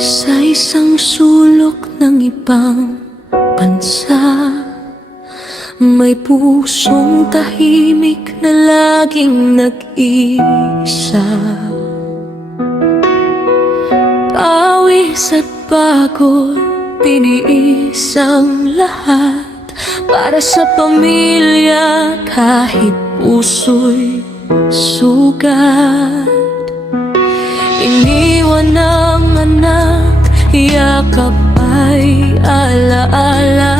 Sa isang sulok ng ibang bansa, may pusong tahimik na laging nag-iisa. Pawis at pagod, tiniis ang lahat para sa pamilya kahit puso'y sugat. Iniwan ng anak, yakap ay alaala.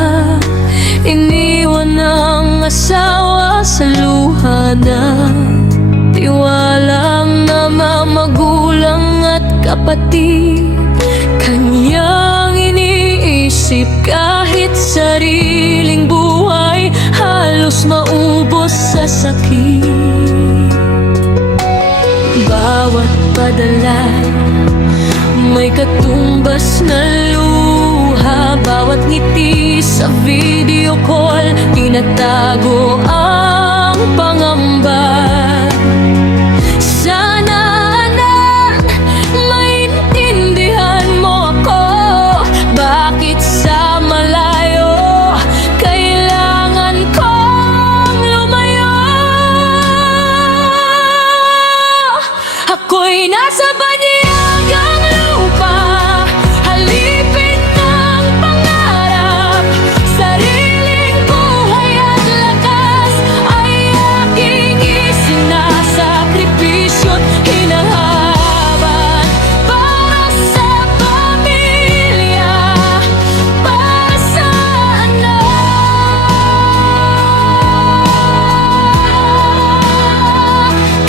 Iniwan ng asawa sa luha ng tiwalang ama, magulang at kapatid. Kanyang iniisip kahit sariling buhay halos maubos sa sakit. Bawat padala may katumbas na luha, bawat ngiti sa video call tinatago ang pangamba. Sana anak, maintindihan mo ako, bakit sa malayo kailangan kong lumayo. Ako'y nasa banyagang lupa, halipin ng pangarap. Sariling buhay at lakas ay aking isinasakripisyo't hinahaban. Para sa pamilya, para sa anak.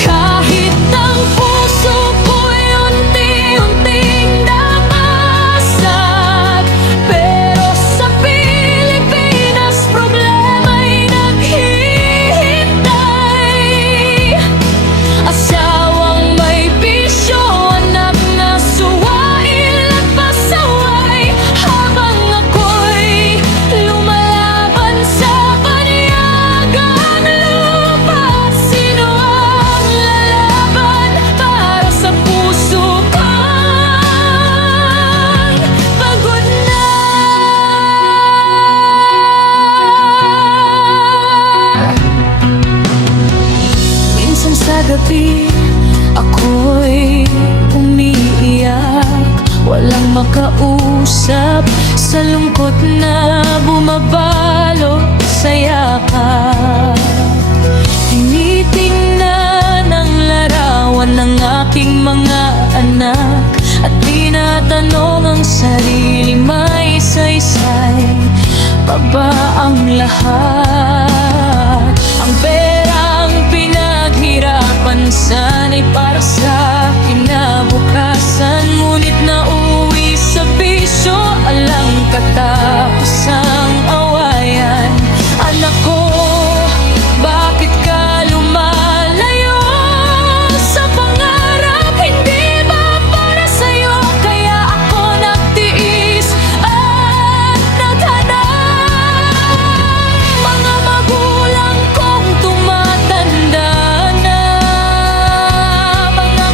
Kahit ang puso ko'y unti-unting nabasag, pero sa Pilipinas problema'y naghihintay. Asawang may bisyo, anak na suwail at pasaway, habang ako'y lumalaban sa banyagang lupa. Sino ang lalaban para sa puso ko'y pagod na? Minsan sa gabi, ako'y umiiyak, walang makausap sa lungkot na bumabalot sa yakap. Tinitingnan ang larawan ng aking mga anak at tinatanong ang sarili, may isa-isay pa ba ang lahat? Ang perang pinaghirapan sana'y para sa kinabukasan, ngunit nauwi sa bisyo, alang katapusang awayan. Anak ko, bakit ka lumalayo sa pangarap? Hindi ba para sa'yo kaya ako nagtiis at naghanap? Mga magulang kong tumatanda na, mga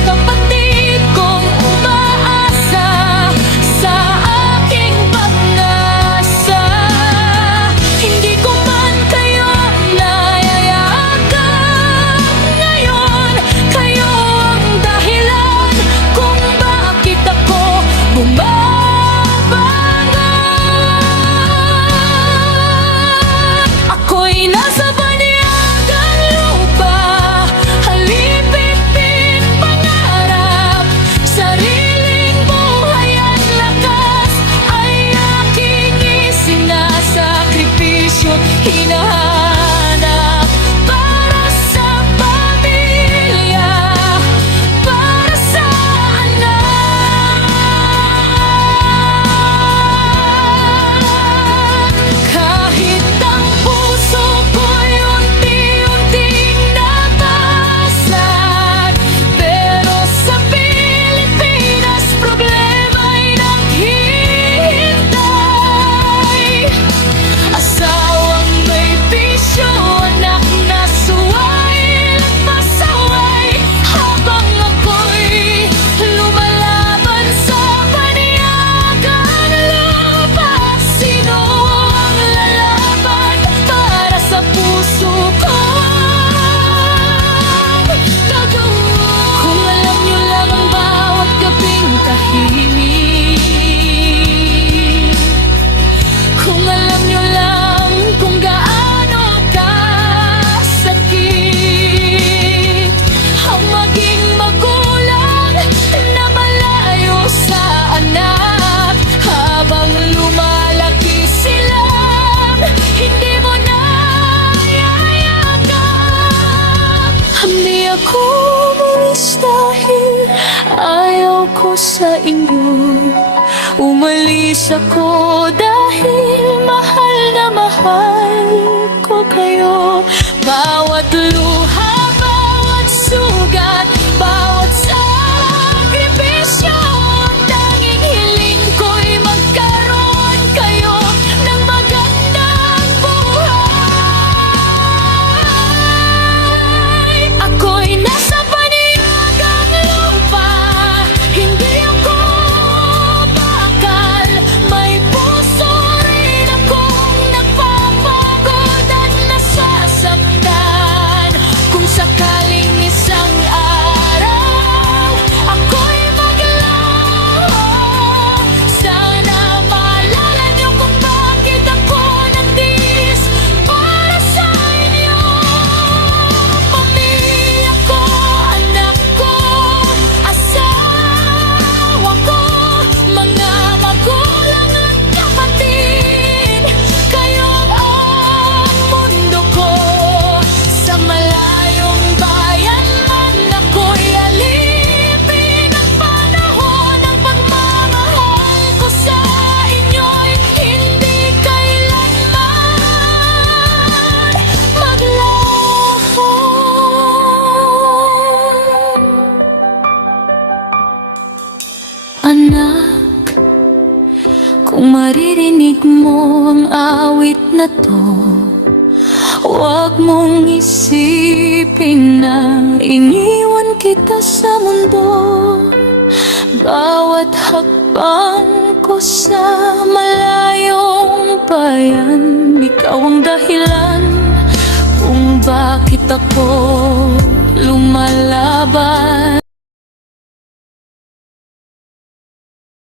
sa inyo. Umalis ako dahil mahal na mahal ko kayo. Bawat luha, bawat sugat, bawat sakripisyo, ang tanging hiling ko'y magkaroon kayo ng magandang buhay. Ako'y nasa paniagang lupa, hindi ako bakal. May puso rin akong nagpapagod at nasasaktan. Kung sakaling isang araw ako'y maglaho, sana maalala niyo kung bakit ako nagtiis para sa inyo. Pamilya ko, anak ko, asawa ko, mga magulang at kapatid, kayong ang mundo ko. Sa malayong bayan man ako'y alipin, ang panahon ng pagmamahal ko sa inyo'y hindi kailanman maglaho. Anak, kung maririnig mo ang awit na to, huwag mong isipin na iniwan kita sa mundo. Bawat hakbang ko sa malayong bayan, ikaw ang dahilan kung bakit ako lumalaban.